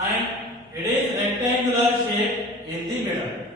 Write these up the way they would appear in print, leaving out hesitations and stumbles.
and it is rectangular shape in the middle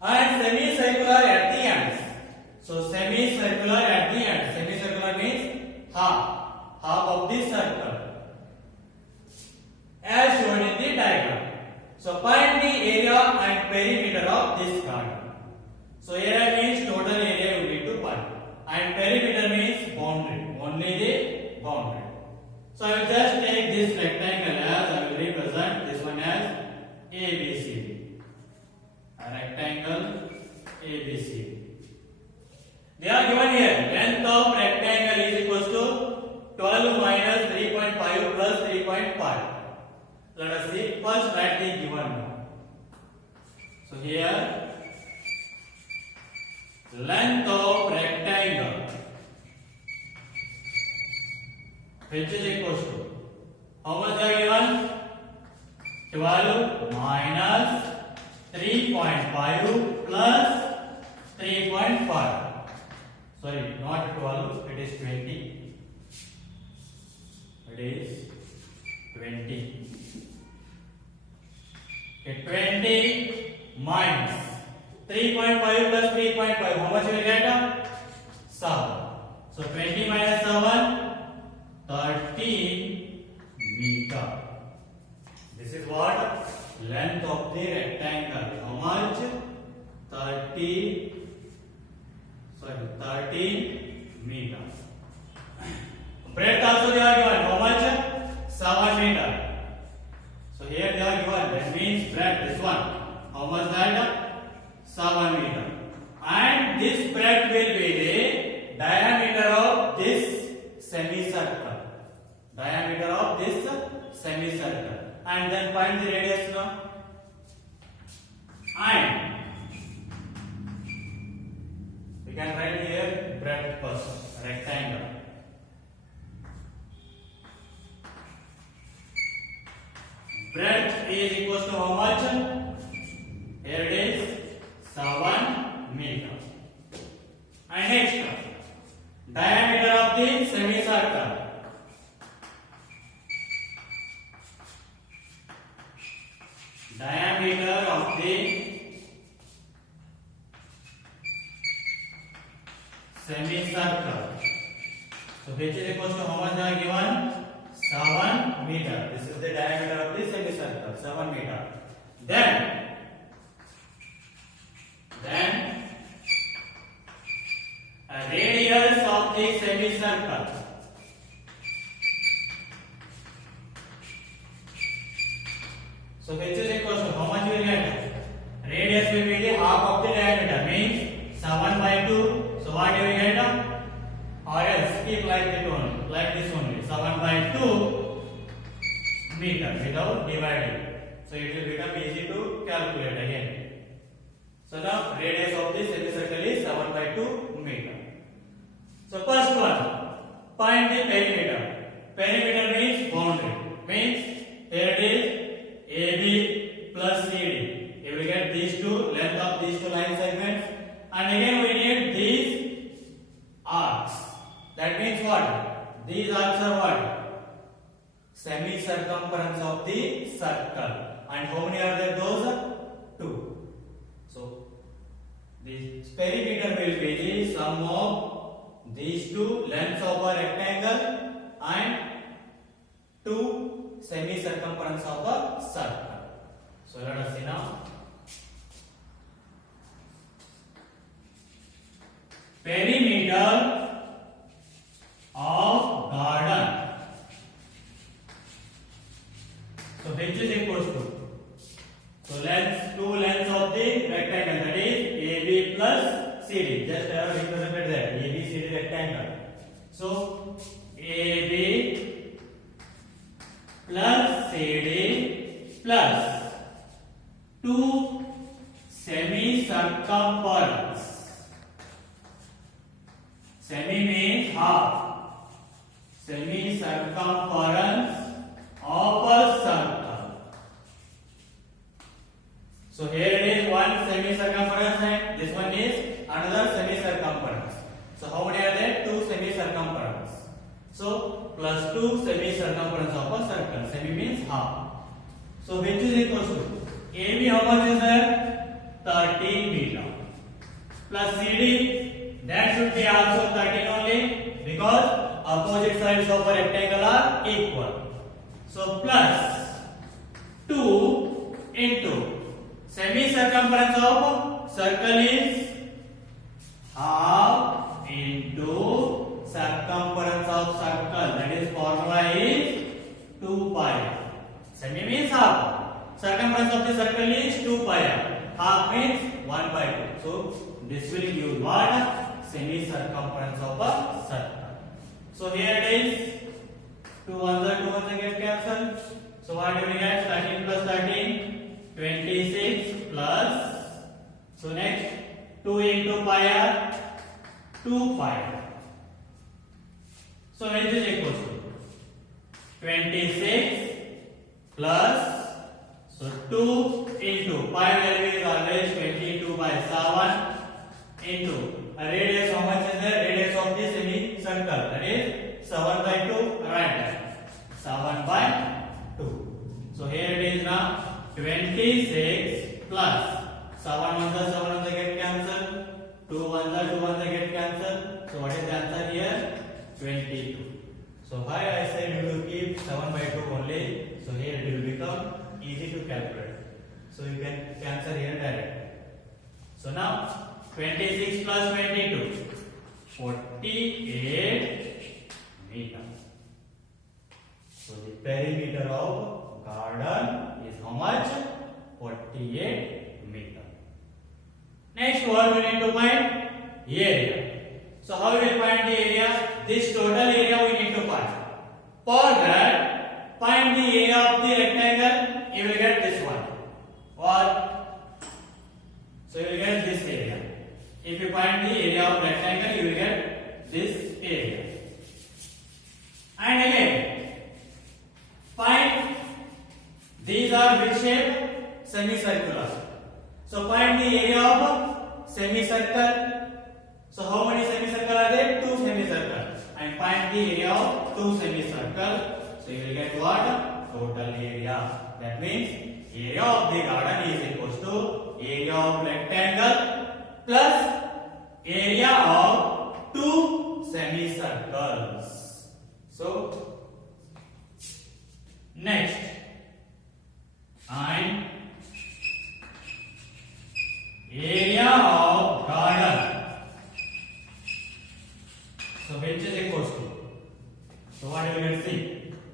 and semicircular at the ends. So semicircular at the end. Semicircular means half of the circle as shown in the diagram. So find the area and perimeter of this garden. So area means total area you need to find, and perimeter means boundary, only the boundary. So I will just take this rectangle as I will represent this one as ABC. A rectangle ABC. They are given here. Length of rectangle is equals to 12 minus 3.5 plus 3.5. Let us see. First write the given one. So here length of rectangle which is equals to how much they are given? 12 minus 3.5 plus 3.5. Sorry, not 12, it is 20. It is 20. Okay, 20 minus 3.5 plus 3.5. How much will you get? 7. So 20 minus 7, 13 meter. This is what? Length of the rectangle. How much? 13 meter. Breadth also they are given. How much? 7 meter. So here they are given. That means breadth, this one. How much that? 7 meter. And this breadth will be the diameter of this semicircle. Diameter of this semicircle. And then find the radius now. And we can write here breadth first, rectangle. Breadth is equals to how much? Here it is 7 meter. And next, diameter of the semicircle. Diameter of the semicircle. So which is equals to how much they are given? 7 meter. This is the diameter of the semicircle, 7 meter. Then a radius of the semicircle. So which is equals to how much we will get? Radius will be the half of the diameter, means 7 by 2. So what do we get? Or else keep like this only. 7 by 2 meter without dividing. So it will become easy to calculate again. So now radius of this semicircle is 7 by 2 meter. So first one, find the perimeter. Perimeter means boundary. Means here it is AB plus CD. You will get these two, length of these two line segments. And again we need these arcs. That means what? These arcs are what? Semi-circumference of the circle. And how many are there? Those 2. So the perimeter will be the sum of these two lengths of a rectangle and 2 semi-circumference of a circle. So let us see now. Perimeter of garden. So which is equals to? So lengths, 2 lengths of the rectangle, that is AB plus CD. Just I have represented there. AB, CD rectangle. So AB plus CD plus 2 semi-circumference. Semi means half. Semi-circumference of a circle. So here it is one semi-circumference and this one is another semi-circumference. So how many are there? 2 semi-circumference. So plus 2 semi-circumference of a circle. Semi means half. So which is equals to AB, how much is there? 13 meter. Plus CD, that should be also 13 only, because opposite sides of a rectangle are equal. So plus 2 into semi circumference of circle is half into circumference of circle, that is formula is 2 pi. Semi means half. Circumference of the circle is 2 pi. Half means 1 by 2. So this will give what? Semi circumference of a circle. So here it is. 2 ones get cancelled. So what do we get? 13 plus 13, 26 plus. So next 2 into pi r, 2 pi. So which is equal to 26 plus, so 2 into pi value is always 22 by 7 into a radius, how much is there? Radius of this semicircle, that is 7 by 2, right? 7 by 2. So here it is now 26 plus 7 ones get cancelled, 2 ones get cancelled. So what is the answer here? 22. So why I said you will keep 7 by 2 only. So here it will become easy to calculate. So you can cancel here directly. So now 26 plus 22, 48 meter. So the perimeter of garden is how much? 48 meter. Next what we need to find? Area. So how we will find the area? This total area we need to find. For that, find the area of the rectangle. You will get this one. Or so you will get this area. If you find the area of rectangle, you will get this area. And again, find these are which shape? Semicircular. So find the area of semicircle. So how many semicircles are there? 2 semicircles. And find the area of 2 semicircles. So you will get what? Total area. That means area of the garden is equals to area of rectangle plus area of 2 semicircles. So next, and area of garden. So which is equals to. So what you can see?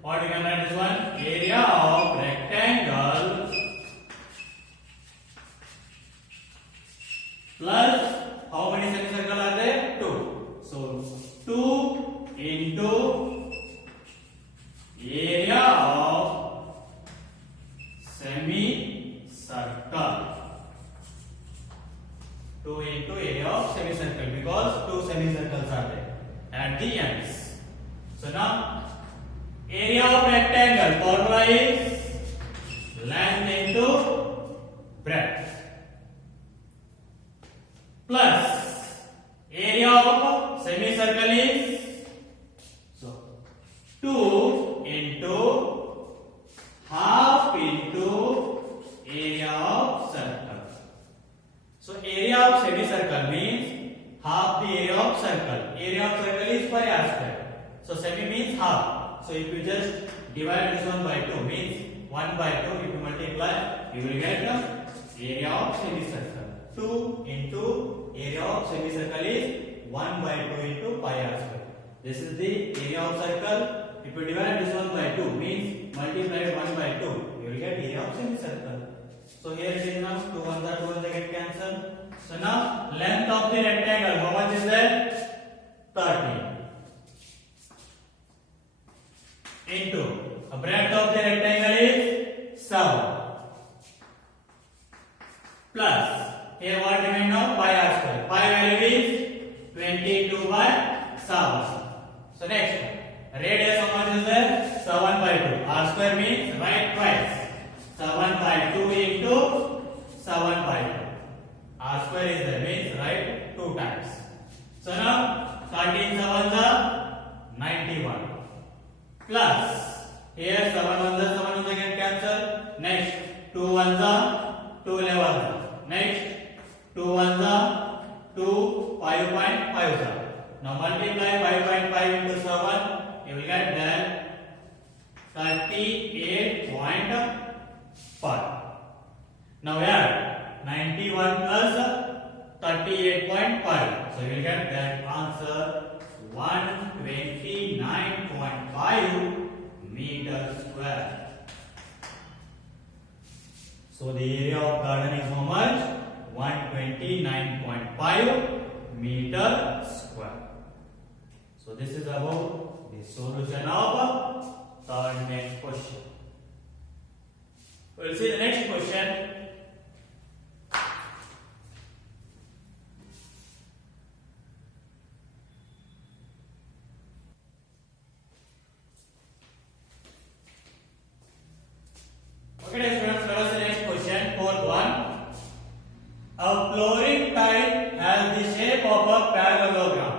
What you can write this one? Area of rectangle plus how many semicircles are there? 2. So 2 into area of semicircle. 2 into area of semicircle, because 2 semicircles are there at the ends. So now area of rectangle formula is length into breadth plus area of semicircle is so 2 into half into area of circle. So area of semicircle means half the area of circle. Area of circle is pi r square. So semi means half. So if you just divide this one by 2 means 1 by 2. If you multiply, you will get the area of semicircle. 2 into area of semicircle is 1 by 2 into pi r square. This is the area of circle. If you divide this one by 2 means multiply 1 by 2, you will get area of semicircle. So here it is now 2 ones get cancelled. So now length of the rectangle, how much is there? 13. Into the breadth of the rectangle is 7. Plus here what remains now? Pi r square. Pi value is 22 by 7. So next, radius how much is there? 7 by 2. R square means write twice. 7 by 2 into 7 by 2. R square is there means write 2 times. So now 13 sevens are 91. Plus here 7 ones get cancelled. Next 2 ones are 2 11. Next 2 ones are 2 5.5. Now multiply 5.5 into 7. You will get that 38.5. Now add 91 plus 38.5. So you will get that answer 129.5 meters square. So the area of garden is how much? 129.5 meter square. So this is about the solution of third next question. We'll see the next question. Okay, students, let us see the next question. Fourth one. A flooring tile has the shape of a parallelogram.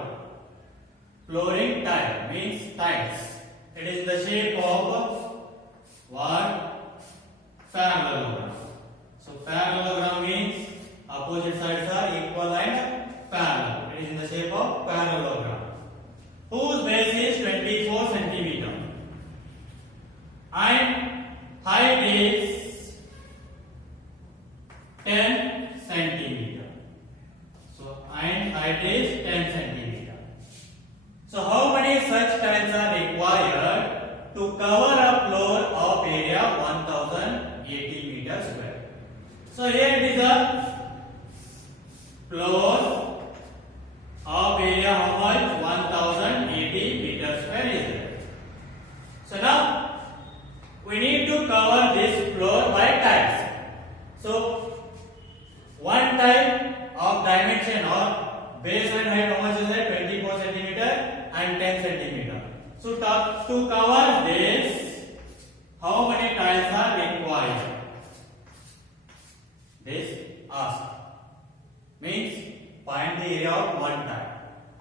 Flooring tile means tiles. It is the shape of what? Parallelogram. So parallelogram means opposite sides are equal and parallel. It is in the shape of parallelogram. Whose base is 24 centimeter and height is 10 centimeter. So and height is 10 centimeter. So how many such tiles are required to cover a floor of area 1080 meter square? So here it is a floor of area how much? 1080 meter square is there. So now we need to cover this floor by tiles. So one tile of dimension or base and height how much is there? 24 centimeter and 10 centimeter. So to cover this, how many tiles are required? This ask means find the area of one tile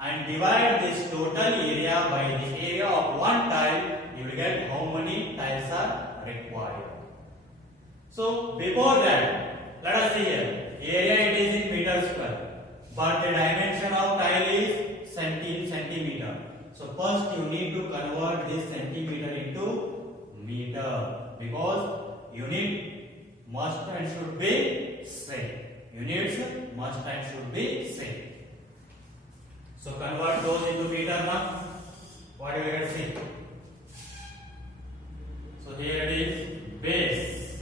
and divide this total area by the area of one tile. You will get how many tiles are required. So before that, let us see here. Area it is in meter square, but the dimension of tile is centimeter. So first you need to convert this centimeter into meter because unit must and should be same. Units must and should be same. So convert those into meter now. What do you get to see? So here it is base.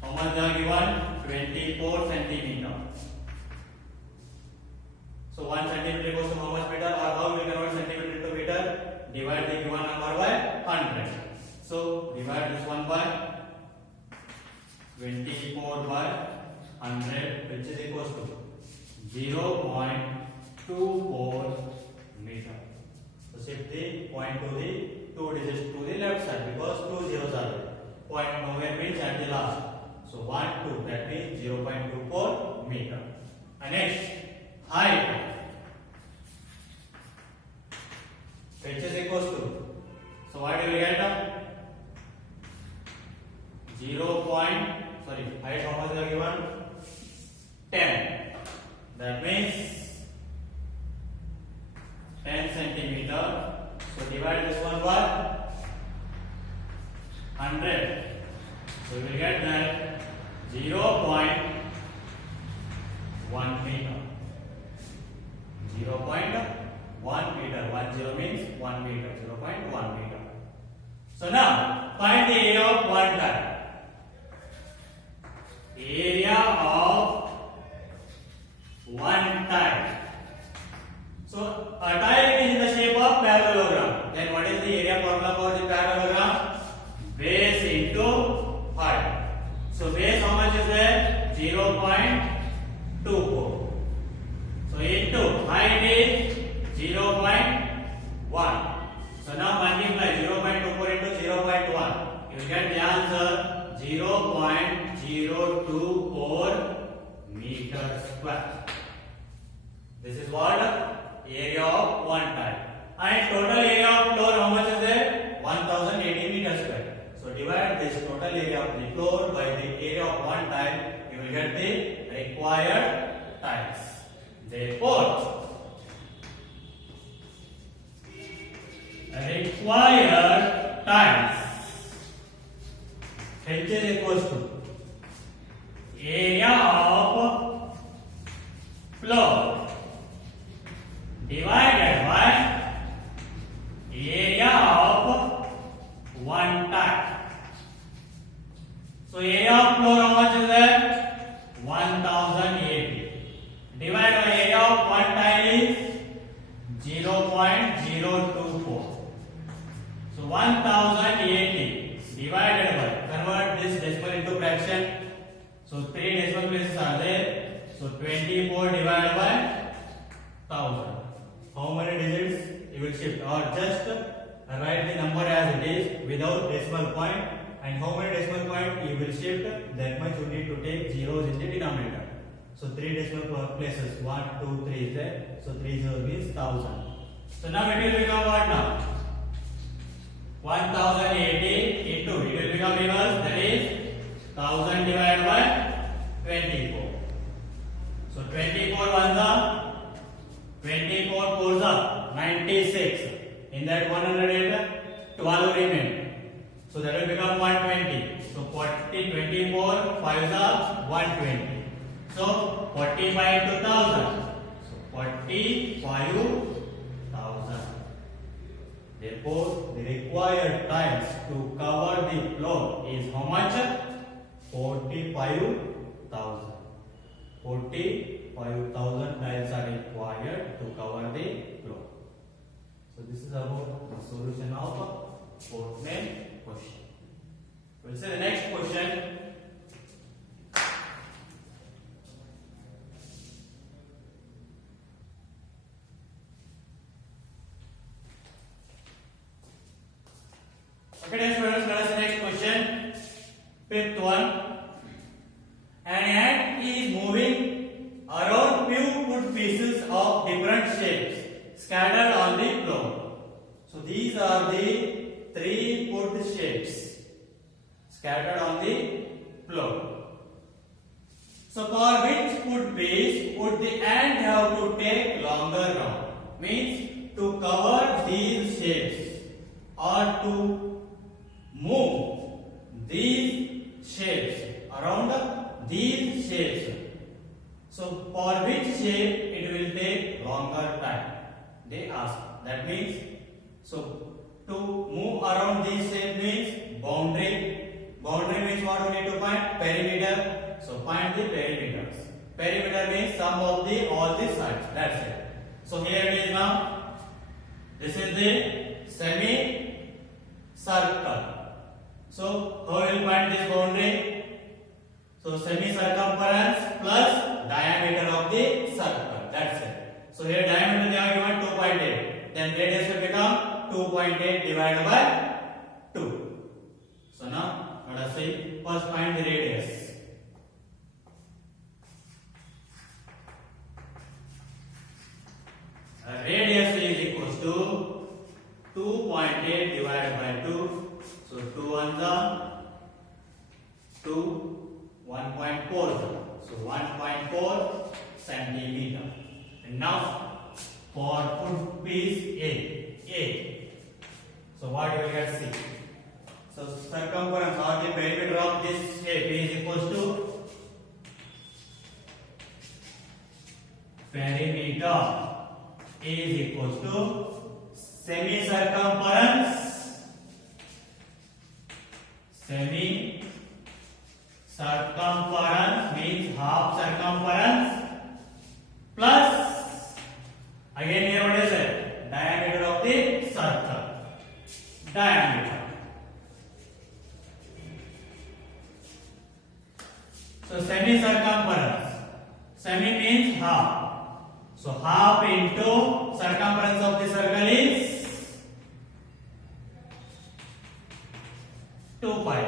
How much they are given? 24 centimeter. So 1 centimeter goes to how much meter, or how we convert centimeter into meter? Divide the given number by 100. So divide this one by 24 by 100, which is equals to 0.24 meter. So shift the point to the 2 digits to the left side because 2 zeros are there. Point nowhere means at the last. So 1, 2, that means 0.24 meter. And next, height, which is equals to, so what do we get? Height how much are given? 10. That means 10 centimeter. So divide this one by 100. So we will get that 0.1 meter. 0.1 meter. 10 means 1 meter. 0.1 meter. So now find the area of one tile. Area of one tile. So a tile is in the shape of parallelogram. Then what is the area formula for the parallelogram? Base into height. So base how much is there? 0.24. So into height is 0.1. So now multiply 0.24 into 0.1. You will get the answer 0.024 meter square. This is what? Area of one tile. And total area of floor how much is there? 1080 meter square. So divide this total area of the floor by the area of one tile, you will get the required tiles. Therefore, required tiles H is equals to area of floor divided by area of one tile. So area of floor how much is that? 1080. Divided by area of one tile is 0.024. So 1080 divided by, convert this decimal into fraction. So 3 decimal places are there. So 24 divided by 1000. How many digits you will shift, or just write the number as it is without decimal point, and how many decimal point you will shift, that much you need to take zeros in the denominator. So 3 decimal places, 1, 2, 3 is there. So 3 0 means 1000. So now it will become what now? 1080 into, it will become reverse, that is 1000 divided by 24. So 24 ones are 24 fours are 96. In that 112 remain. So that will become 120. So 40, 24 fives are 120. So 45 to 1000. So 45,000. Therefore, the required tiles to cover the floor is how much? 45,000. 45,000 tiles are required to cover the floor. So this is about the solution of fourth main question. We'll see the next question. Okay, dear students, let us see next question. Fifth one. An ant is moving around few food pieces of different shapes scattered on the floor. So these are the 3 food shapes scattered on the floor. So for which food piece would the ant have to take longer round? Means to cover these shapes or to move these shapes around these shapes. So for which shape it will take longer time? They ask. That means, so to move around these shape means boundary. Boundary means what we need to find? Perimeter. So find the perimeters. Perimeter means sum of the all the sides. That's it. So here it is now. This is the semi circle. So how will find this boundary? So semi-circumference plus diameter of the circle. That's it. So here diameter they are given 2.8. Then radius will become 2.8 divided by 2. So now let us see. First find the radius. Radius is equals to 2.8 divided by 2. So 2 ones are 2. 1.4, so 1.4 centimeter. And now for foot piece A. So what you will get C. So circumference or the perimeter of this shape is equals to perimeter is equals to semi-circumference means half circumference plus, again here what is it? Diameter of the circle. Diameter. So semi-circumference. Semi means half. So half into circumference of the circle is 2 pi.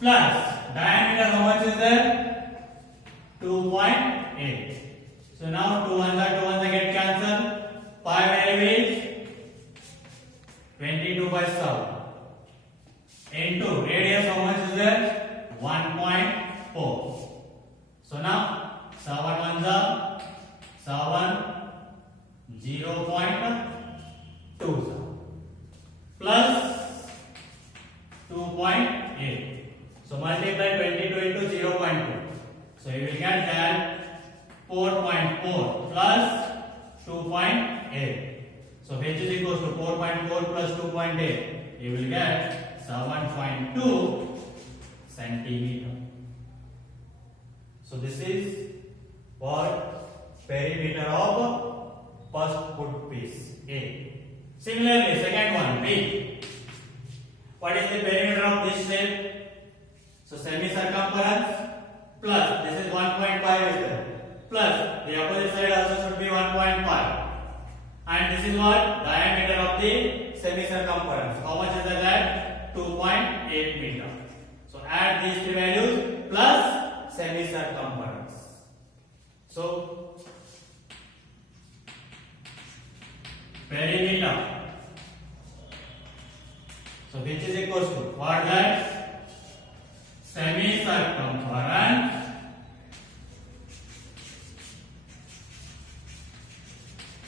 Plus diameter, how much is there? 2.8. So now 2 ones get cancelled. 5 value is 22 by 7. into radius, how much is there? 1.4. So now 7 ones are 7, 0.2 plus 2.8. So multiply 22 into 0.2. So you will get that 4.4 plus 2.8. So which is equals to 4.4 plus 2.8. You will get 7.2 centimeter. So this is for perimeter of first foot piece A. Similarly, second one B. What is the perimeter of this shape? So semicircumference plus this is 1.5 is there, plus the opposite side also should be 1.5, and this is what diameter of the semicircumference. How much is that? 2.8 meter. So add these three values plus semicircumference. So perimeter. So which is equals to what that? Semicircumference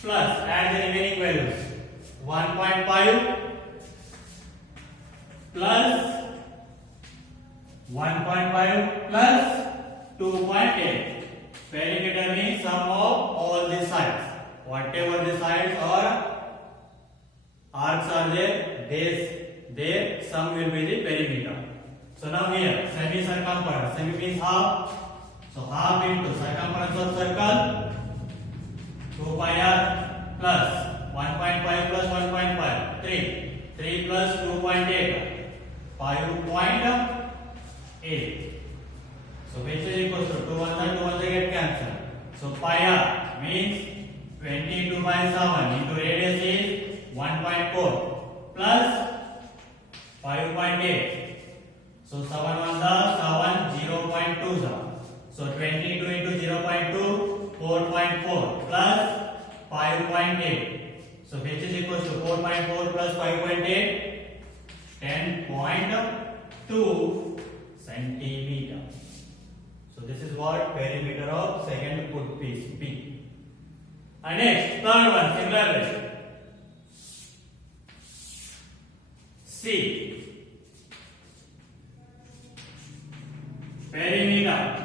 plus add the remaining values 1.5 plus 1.5 plus 2.8. Perimeter means sum of all the sides. Whatever the sides or arcs are there, their sum will be the perimeter. So now here semicircumference, semi means half. So half into circumference of circle 2 pi r plus 1.5 plus 1.5 3 plus 2.8 5.8. So which is equals to 2 1 get cancelled. So pi r means 20 into pi 7 into radius is 1.4 plus 5.8. So 7 1 7 0.2. So 22 into 0.2 4.4 plus 5.8. So which is equals to 4.4 plus 5.8 10.2 centimeter. So this is what perimeter of second foot piece B. And next third one similarly C. Perimeter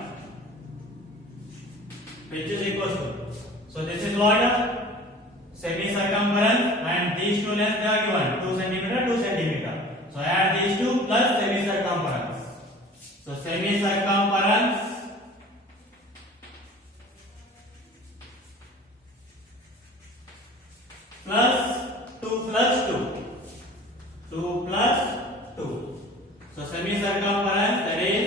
which is equals to, so this is what semicircumference, and these two lengths they are given 2 centimeter 2 centimeter. So add these two plus semicircumference. So semicircumference plus 2 plus 2 plus 2. So semicircumference, that is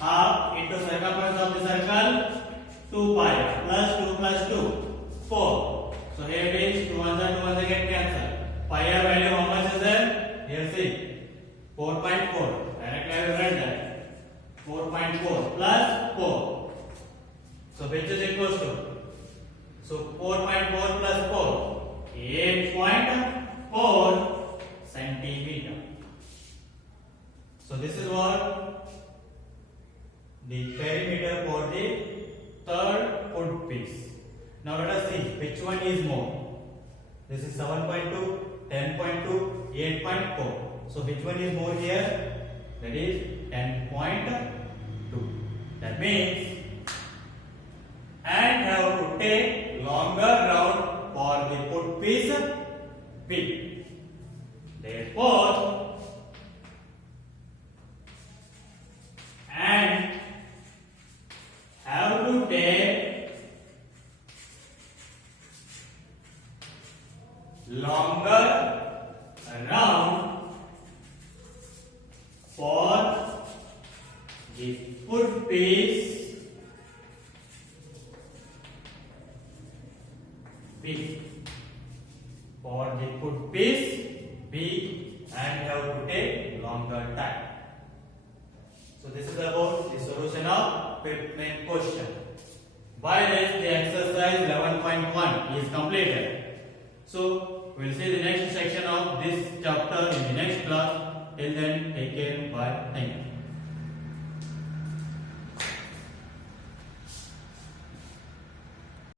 half into circumference of the circle 2 pi plus 2 plus 2 4. So here it is 2 1 get cancelled. Pi r value how much is there? Here see 4.4. Directly I will write that 4.4 plus 4. So which is equals to, so 4.4 plus 4 8.4 centimeter. So this is what the perimeter for the third foot piece. Now let us see which one is more. This is 7.2, 10.2, 8.4. So which one is more here? That is 10.2. That means and have to take longer route for the foot piece B. Therefore and have to take longer round for the foot piece B. For the foot piece B and have to take longer time. So this is about the solution of fifth main question. By this the exercise 11.1 is completed. So we will see the next section of this chapter in the next class. Till then, take care. Bye. Thank you.